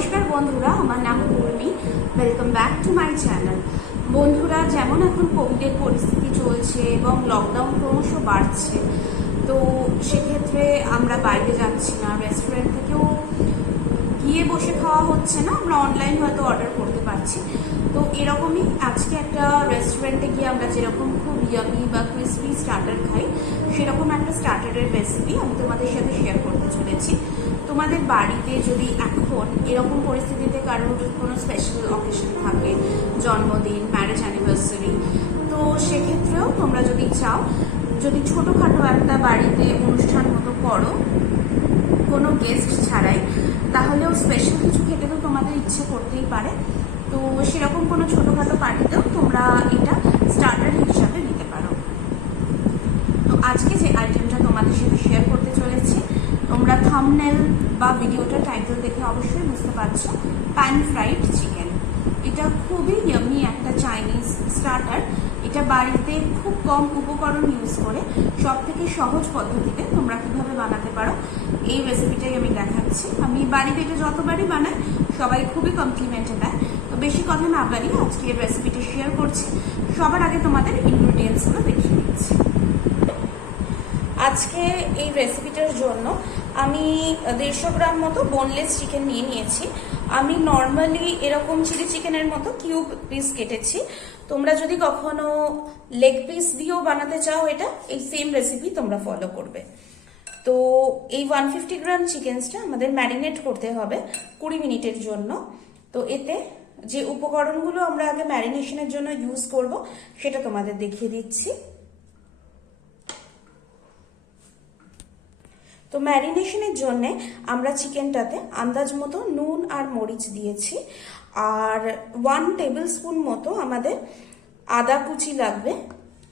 নমস্কার বন্ধুরা, আমার নাম Urmi. Welcome back to my channel. বন্ধুরা, যেমন এখন কোভিডের পরিস্থিতি চলছে এবং লকডাউন ক্রমশ বাড়ছে, তো সেক্ষেত্রে আমরা বাইরে যাচ্ছি না, রেস্টুরেন্ট থেকেও গিয়ে বসে খাওয়া হচ্ছে না, আমরা অনলাইন হয়তো অর্ডার করতে পারছি। তো এরকমই আজকে একটা রেস্টুরেন্টে গিয়ে আমরা যেরকম খুব ইয়ামি বা ক্রিসপি স্টার্টার খাই, সেরকম একটা স্টার্টারের রেসিপি আমি তোমাদের সাথে শেয়ার করতে চলেছি। তোমাদের বাড়িতে যদি এখন এরকম পরিস্থিতিতে কারোর কোনো স্পেশাল অকেশন থাকে, জন্মদিন, ম্যারেজ অ্যানিভার্সারি, তো সেক্ষেত্রেও তোমরা যদি চাও, যদি ছোটোখাটো একটা বাড়িতে অনুষ্ঠান মতো করো কোনো গেস্ট ছাড়াই, তাহলেও স্পেশাল কিছু খেতে তো তোমাদের ইচ্ছে করতেই পারে। তো সেরকম কোনো ছোটোখাটো পার্টিতেও তোমরা এটা স্টার্টার হিসাবে দিতে পারো। তো আজকে যে আইটেমটা তোমাদের সাথে শেয়ার করতে চলেছি, তোমরা থাম্বনেল বা ভিডিওটা টাইটেল দেখে অবশ্যই বুঝতে পারছো, প্যান ফ্রাইড চিকেন। এটা খুবই ইয়ামি একটা চাইনিজ স্টার্টার। এটা বাড়িতে খুব কম উপকরণ ইউজ করে সব থেকে সহজ পদ্ধতিতে তোমরা কিভাবে বানাতে পারো এই রেসিপিটাই আমি দেখাচ্ছি। আমি বাড়িতে এটা যতবারই বানাই সবাই খুবই কমপ্লিমেন্টে দেয়। তো বেশি কথা না বাড়িয়ে আজকে এই রেসিপিটা শেয়ার করছি। সবার আগে তোমাদের ইনগ্রিডিয়েন্টসগুলো দেখিয়ে দিচ্ছি। আজকে এই রেসিপিটার জন্য আমি 150 গ্রাম মতো বোনলেস চিকেন নিয়ে নিয়েছি। আমি নর্মালি এরকম চিলি চিকেনের মতো কিউব পিস কেটেছি। তোমরা যদি কখনো লেগ পিস দিয়েও বানাতে চাও, এটা এই সেম রেসিপি তোমরা ফলো করবে। তো এই 150 গ্রাম চিকেনসটা আমাদের ম্যারিনেট করতে হবে 20 মিনিটের জন্য। তো এতে যে উপকরণগুলো আমরা আগে ম্যারিনেশনের জন্য ইউজ করব সেটা তোমাদের দেখিয়ে দিচ্ছি। তো ম্যারিনেশনের জন্য আমরা চিকেনটাতে আন্দাজ মতো নুন আর মরিচ দিয়েছি, আর 1 টেবিল স্পুন মতো আমাদের আদা কুচি লাগবে।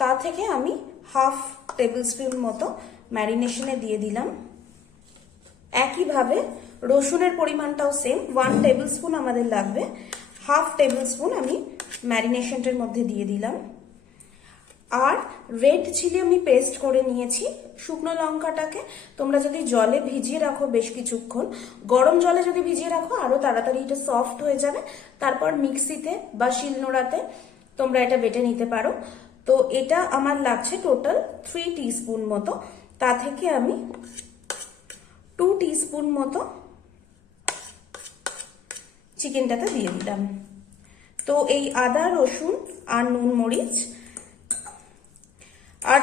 তা থেকে আমি হাফ টেবিল স্পুন মতো ম্যারিনেশনে দিয়ে দিলাম। একইভাবে রসুনের পরিমাণটাও সেম 1 টেবিল স্পুন আমাদের লাগবে, হাফ টেবিল স্পুন আমি ম্যারিনেশনটার মধ্যে দিয়ে দিলাম। আর রেড চিলি আমি পেস্ট করে নিয়েছি। শুকনো লঙ্কাটাকে তোমরা যদি জলে ভিজিয়ে রাখো বেশ কিছুক্ষণ, গরম জলে যদি ভিজিয়ে রাখো আরো তাড়াতাড়ি এটা সফট হয়ে যাবে। তারপর মিক্সিতে বা শিলনোড়াতে তোমরা এটা বেটে নিতে পারো। তো এটা আমার লাগছে টোটাল 3 টিস্পুন মতো। তা থেকে আমি 2 টিস্পুন মতো চিকেনটাতে দিয়ে দিলাম। তো এই আদা, রসুন আর নুন, মরিচ আর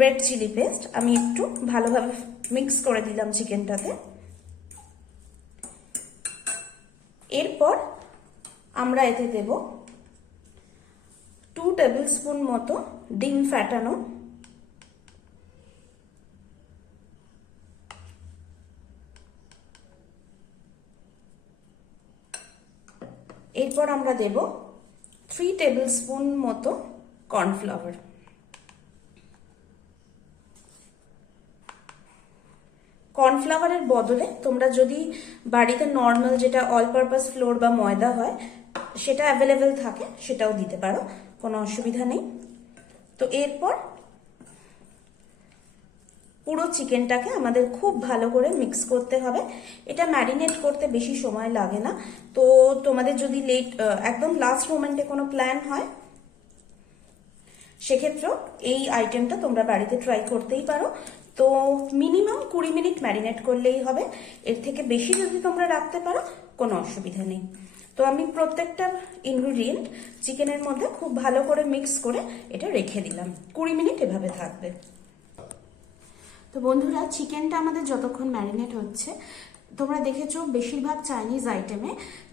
রেড চিলি পেস্ট আমি একটু ভালোভাবে মিক্স করে দিলাম চিকেনটাতে। এরপর আমরা এতে দেব 2 টেবিল স্পুন মতো ডিম ফ্যাটানো, এরপর আমরা দেব 3 টেবিল স্পুন মতো কর্নফ্লাওয়ার। কর্নফ্লাওয়ারের বদলে তোমরা যদি বাড়িতে নর্মাল যেটা অল পারপাস ফ্লোর বা ময়দা হয় সেটা অ্যাভেলেবেল থাকে, সেটাও দিতে পারো, কোনো অসুবিধা নেই। তো এরপর পুরো চিকেনটাকে আমাদের খুব ভালো করে মিক্স করতে হবে। এটা ম্যারিনেট করতে বেশি সময় লাগে না। তো তোমাদের যদি একদম লাস্ট মোমেন্টে কোনো প্ল্যান হয়, সেক্ষেত্রেও এই আইটেমটা তোমরা বাড়িতে ট্রাই করতেই পারো। তো মিনিমাম 20 মিনিট ম্যারিনেট করলেই হবে। এর থেকে বেশি যদি তোমরা রাখতে পারো কোনো অসুবিধা নেই। তো আমি প্রত্যেকটা ইনগ্রিডিয়েন্ট চিকেনের মধ্যে খুব ভালো করে মিক্স করে এটা রেখে দিলাম। 20 মিনিট এভাবে থাকবে। তো বন্ধুরা, চিকেনটা আমাদের যতক্ষণ ম্যারিনেট হচ্ছে, তোমরা দেখেছো বেশিরভাগ চাইনিজ আইটেমে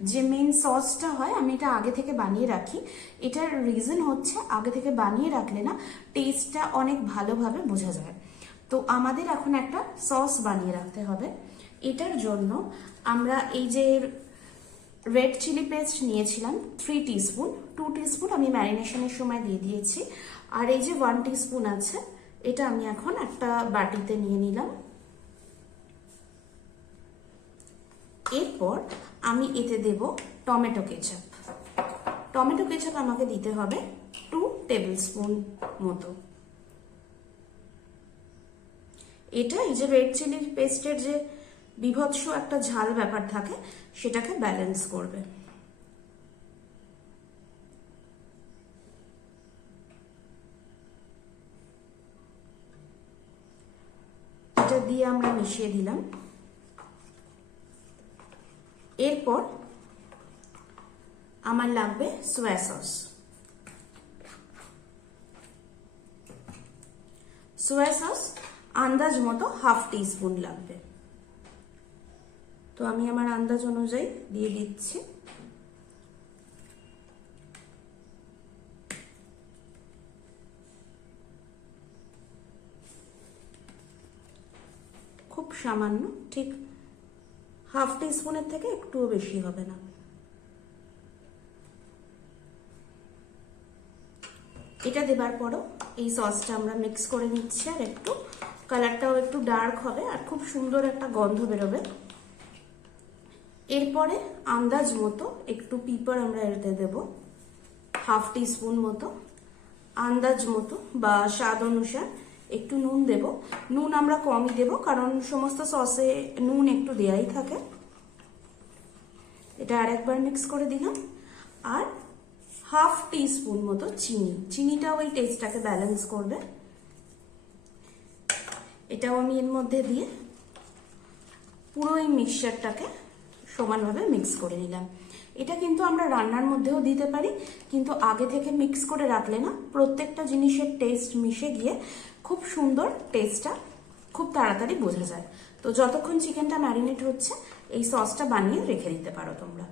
যে মেন সসটা হয় আমি এটা আগে থেকে বানিয়ে রাখি। এটার রিজন হচ্ছে আগে থেকে বানিয়ে রাখলে না টেস্টটা অনেক ভালোভাবে বোঝা যায়। তো আমাদের এখন একটা সস বানিয়ে রাখতে হবে। এটার জন্য আমরা এই যে রেড চিলি পেস্ট নিয়েছিলাম 3 টিস্পুন, 2 টিস্পুন আমি ম্যারিনেশনের সময় দিয়ে দিয়েছি, আর এই যে 1 টিস্পুন আছে এটা আমি এখন একটা বাটিতে নিয়ে নিলাম। এরপর আমি এতে দেব টমেটো কেচাপ। টমেটো কেচাপ আমাকে দিতে হবে 2 টেবিল স্পুন মতো। এটা এই যে রেড চিলি পেস্টের যে বিভৎস একটা ঝাল ব্যাপার থাকে, সেটাকে ব্যালেন্স করবে। এটা দিয়ে আমরা মিশিয়ে দিলাম। এরপর আমার লাগবে সোয়া সস। সোয়া সস আন্দাজ মতো 1/2 টিস্পুন লাগবে। তো আমি আমার আন্দাজ অনুযায়ী দিয়ে দিচ্ছি। খুব সামান্য, ঠিক 1/2 টিস্পুনের থেকে একটুও বেশি হবে না। এটা দেবার পরও এই সসটা আমরা মিক্স করে নিচ্ছি, আর একটু কালারটাও একটু ডার্ক হবে আর খুব সুন্দর একটা গন্ধ বেরোবে। এরপরে আন্দাজ মতো একটু পিপার আমরা এতে দেব, 1/2 টিস্পুন মতো। আন্দাজ মতো বা স্বাদ অনুসার একটু নুন দেব। নুন আমরা কমই দেব, কারণ সমস্ত সসে নুন একটু দেয়াই থাকে। এটা আরেকবার মিক্স করে দিলাম। আর 1/2 টিস্পুন মতো চিনি। চিনিটাও ওই টেস্টটাকে ব্যালেন্স করবে। এটাও আমি এর মধ্যে দিয়ে পুরো এই মিক্সচারটাকে সমানভাবে মিক্স করে নিলাম। এটা কিন্তু আমরা রান্নার মধ্যেও দিতে পারি, কিন্তু আগে থেকে মিক্স করে রাখলে না প্রত্যেকটা জিনিসের টেস্ট মিশে গিয়ে খুব সুন্দর টেস্টটা খুব তাড়াতাড়ি বোঝা যায়। তো যতক্ষণ চিকেনটা ম্যারিনেট হচ্ছে এই সসটা বানিয়ে রেখে দিতে পারো তোমরা।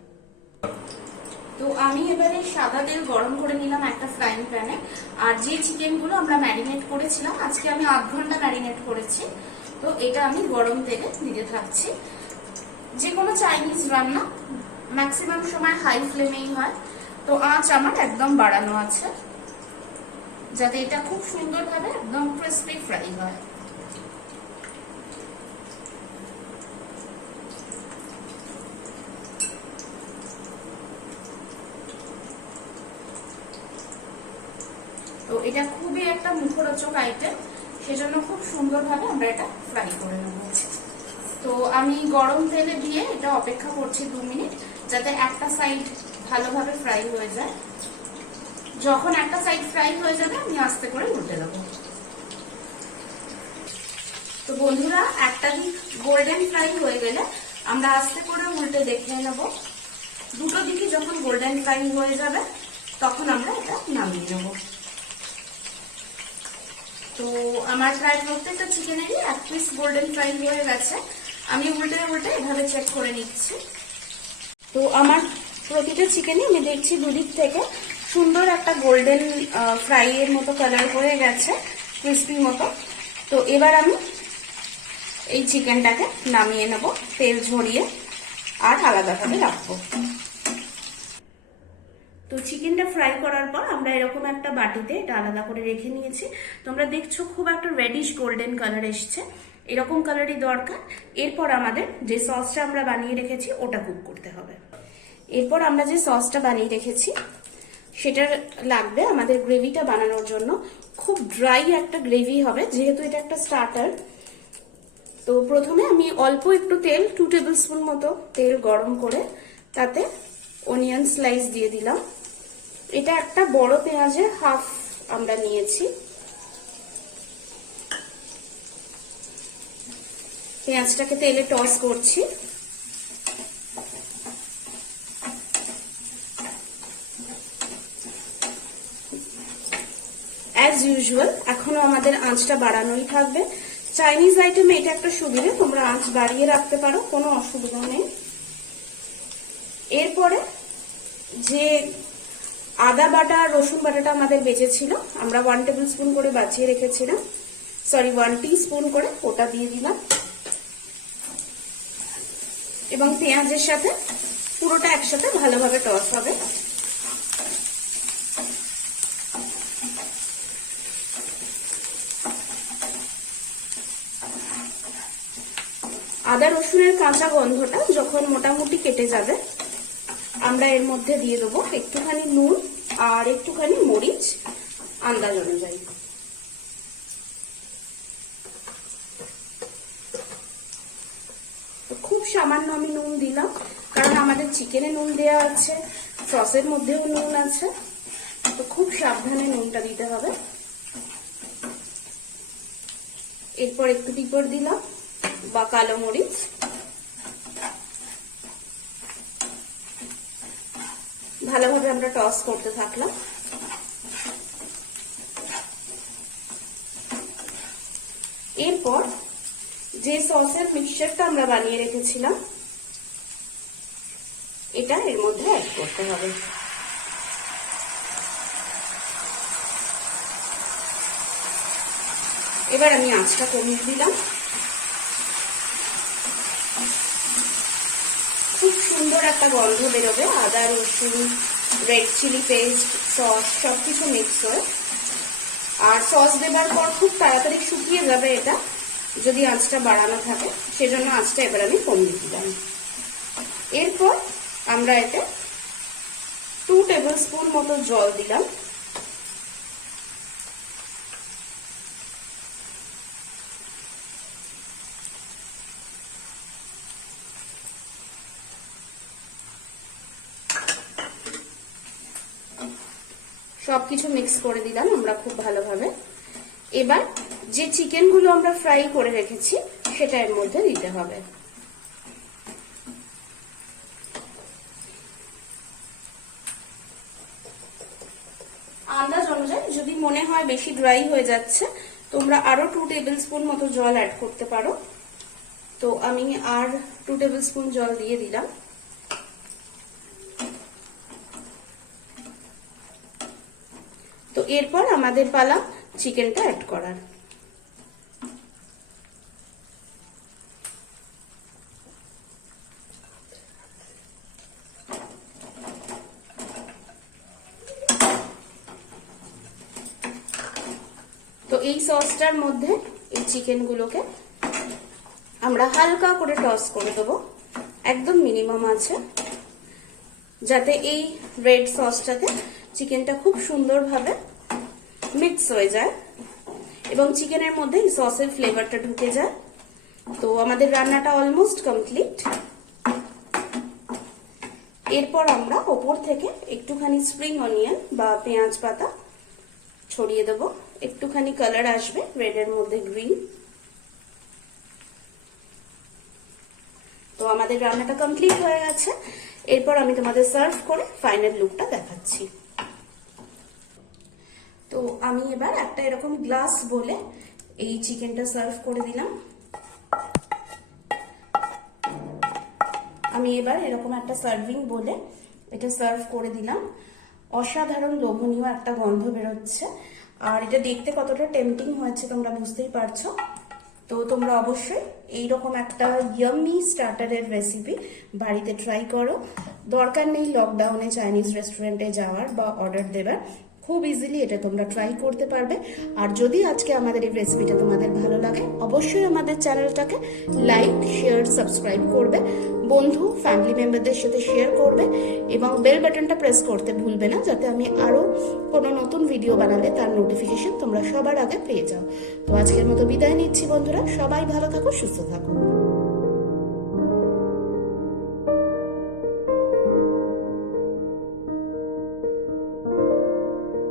তো আমি এবারে সাদা তেল গরম করে নিলাম একটা ফ্রাইং প্যানে। আর যে চিকেনগুলো আমরা ম্যারিনেট করেছিলাম, আজকে আমি 8 ঘন্টা ম্যারিনেট করেছি, তো এটা আমি গরম তেলে দিতে থাকছি। যে কোনো চাইনিজ রান্না ম্যাক্সিমাম সময় হাই ফ্লেমেই হয়, তো আঁচ আমার একদম বাড়ানো আছে, যাতে এটা খুব সুন্দরভাবে একদম ক্রিসপি ফ্রাই হয়। তো এটা খুবই একটা মুখরোচক আইটেম, সেজন্য খুব সুন্দরভাবে আমরা এটা ফ্রাই করে নেব। তো আমি গরম তেলে দিয়ে এটা অপেক্ষা করছি 2 মিনিট, যাতে একটা সাইড ভালোভাবে ফ্রাই হয়ে যায়। যখন একটা সাইড ফ্রাই হয়ে যাবে আমি আস্তে করে উল্টে দেবো। তো বন্ধুরা, একটা দিক গোল্ডেন ফ্রাই হয়ে গেলে আমরা আস্তে করে উল্টে দেখে নেব। দুটো দিকই যখন গোল্ডেন ফ্রাই হয়ে যাবে তখন আমরা এটা নামিয়ে নেব। তো আমার প্রায় প্রত্যেকটা চিকেনেরই 1 পিস গোল্ডেন ফ্রাই হয়ে গেছে। আমি উল্টে উল্টে এভাবে চেক করে নিচ্ছি। তো আমার প্রতিটা চিকেনই আমি দেখছি দুদিক থেকে সুন্দর একটা গোল্ডেন ফ্রাই এর মতো কালার হয়ে গেছে, ক্রিস্পি মতো। তো এবার আমি এই চিকেনটাকে নামিয়ে নেব তেল ঝরিয়ে, আর আলাদাভাবে রাখবো। তো চিকেনটা ফ্রাই করার পর আমরা এরকম একটা বাটিতে এটা আলাদা করে রেখে নিয়েছি। তোমরা দেখছো খুব একটা রেডিশ গোল্ডেন কালার এসছে, এরকম কালারই দরকার। এরপর আমাদের যে সসটা আমরা বানিয়ে রেখেছি ওটা কুক করতে হবে। এরপর আমরা যে সসটা বানিয়ে রেখেছি সেটা লাগবে আমাদের গ্রেভিটা বানানোর জন্য। খুব ড্রাই একটা গ্রেভি হবে, যেহেতু এটা একটা স্টার্টার। তো প্রথমে আমি অল্প একটু তেল, 2 টেবিল স্পুন মতো তেল গরম করে তাতে অনিয়ন স্লাইস দিয়ে দিলাম। এটা একটা বড় পেঁয়াজের হাফ আমরা নিয়েছি। পেঁয়াজটাকে তেলে টস করছি। অ্যাজ ইউজুয়াল এখনো আমাদের আঁচটা বাড়ানোই থাকবে। চাইনিজ আইটেমে এটা একটা সুবিধা, তোমরা আঁচ বাড়িয়ে রাখতে পারো, কোনো অসুবিধা নেই। এরপরে যে আদা বাটা রসুন বাটাটা আমাদের বেঁচেছিল, আমরা 1 টেবিল স্পুন করে বাঁচিয়ে রেখেছিলাম, 1 টিস্পুন করে ওটা দিয়ে দিলাম। এবং পেঁয়াজের সাথে পুরোটা একসাথে ভালোভাবে টস হবে। আদা রসুনের কাঁচা গন্ধটা যখন মোটামুটি কেটে যাবে, আমরা এর মধ্যে দিয়ে দেবো একটুখানি নুন আর একটুখানি মরিচ আন্দাজ অনুযায়ী। সামান্য আমি নুন দিলাম, কারণ আমাদের চিকেনে নুন দেওয়া আছে, সসের মধ্যেও নুন আছে, তো খুব সাবধানে নুনটা দিতে হবে। এরপর একটু পিঁপড় দিলাম বা কালো মরিচ, ভালোভাবে আমরা টস করতে থাকলাম। এরপর যে সসের মিক্সচারটা আমরা বানিয়ে রেখেছিলাম এটা এর মধ্যে অ্যাড করতে হবে। এবার আমি আঁচটা কমিয়ে দিলাম। খুব সুন্দর একটা গন্ধ বেরোবে, আদা রসুন, রেড চিলি পেস্ট, সস সবকিছু মিক্স হয়ে। আর সস দেবার পর খুব তাড়াতাড়ি শুকিয়ে যাবে এটা যদি আঁচটা বাড়ানো থাকে, সেজন্য আঁচটা এবার আমি কমিয়ে দিলাম। এরপর আমরা এতে 2 টেবিল স্পুন মতো জল দিলাম। সবকিছু মিক্স করে দিলাম আমরা খুব ভালোভাবে। এবার যে চিকেনগুলো আমরা ফ্রাই করে রেখেছি সেটা এর মধ্যে দিতে হবে। আন্দাজ অনুযায়ী যদি মনে হয় বেশি ড্রাই হয়ে যাচ্ছে, তোমরা আরো 2 টেবিল স্পুন মতো জল অ্যাড করতে পারো। তো আমি আর 2 টেবিল স্পুন জল দিয়ে দিলাম। তো এরপর আমাদের পালা চিকেনটা অ্যাড করার। তো এই সসটার মধ্যে এই চিকেনগুলোকে আমরা হালকা করে টস করে দেবো, একদম মিনিমাম আছে, যাতে এই রেড সসটাতে চিকেনটা খুব সুন্দরভাবে মিক্স হয়ে যায় এবং চিকেনের মধ্যে এই সসের ফ্লেভারটা ঢুকে যায়। তো আমাদের রান্নাটা অলমোস্ট কমপ্লিট। এরপর আমরা ওপর থেকে একটুখানি স্প্রিং অনিয়ন বা পেঁয়াজ পাতা ছড়িয়ে দেবো, একটুখানি কালার আসবে, রেডের মধ্যে গ্রিন। তো আমাদের রান্নাটা কমপ্লিট হয়ে গেছে। এরপর আমি তোমাদের সার্ভ করে ফাইনাল লুকটা দেখাচ্ছি। তো আমি এবার একটা এরকম গ্লাস বলে এই চিকেনটা সার্ভ করে দিলাম। আমি এবার এরকম একটা সার্ভিং বলে এটা সার্ভ করে দিলাম। অসাধারণ লোভনীয় একটা গন্ধ বেরোচ্ছে, আর এটা দেখতে কতটা টেম্পটিং হয়েছে তোমরা বুঝতেই পারছো। তো তোমরা অবশ্যই এইরকম একটা ইয়াম্মি স্টার্টারের রেসিপি বাড়িতে ট্রাই করো। দরকার নেই লকডাউনে চাইনিজ রেস্টুরেন্টে যাওয়ার বা অর্ডার দেবার, খুব ইজিলি এটা তোমরা ট্রাই করতে পারবে। আর যদি আজকে আমাদের এই রেসিপিটা তোমাদের ভালো লাগে, অবশ্যই আমাদের চ্যানেলটাকে লাইক, শেয়ার, সাবস্ক্রাইব করবে, বন্ধু ফ্যামিলি মেম্বারদের সাথে শেয়ার করবে এবং বেল বাটনটা প্রেস করতে ভুলবে না, যাতে আমি আরো কোনো নতুন ভিডিও বানালে তার নোটিফিকেশন তোমরা সবার আগে পেয়ে যাও। তো আজকের মতো বিদায় নিচ্ছি বন্ধুরা, সবাই ভালো থাকো, সুস্থ থাকো।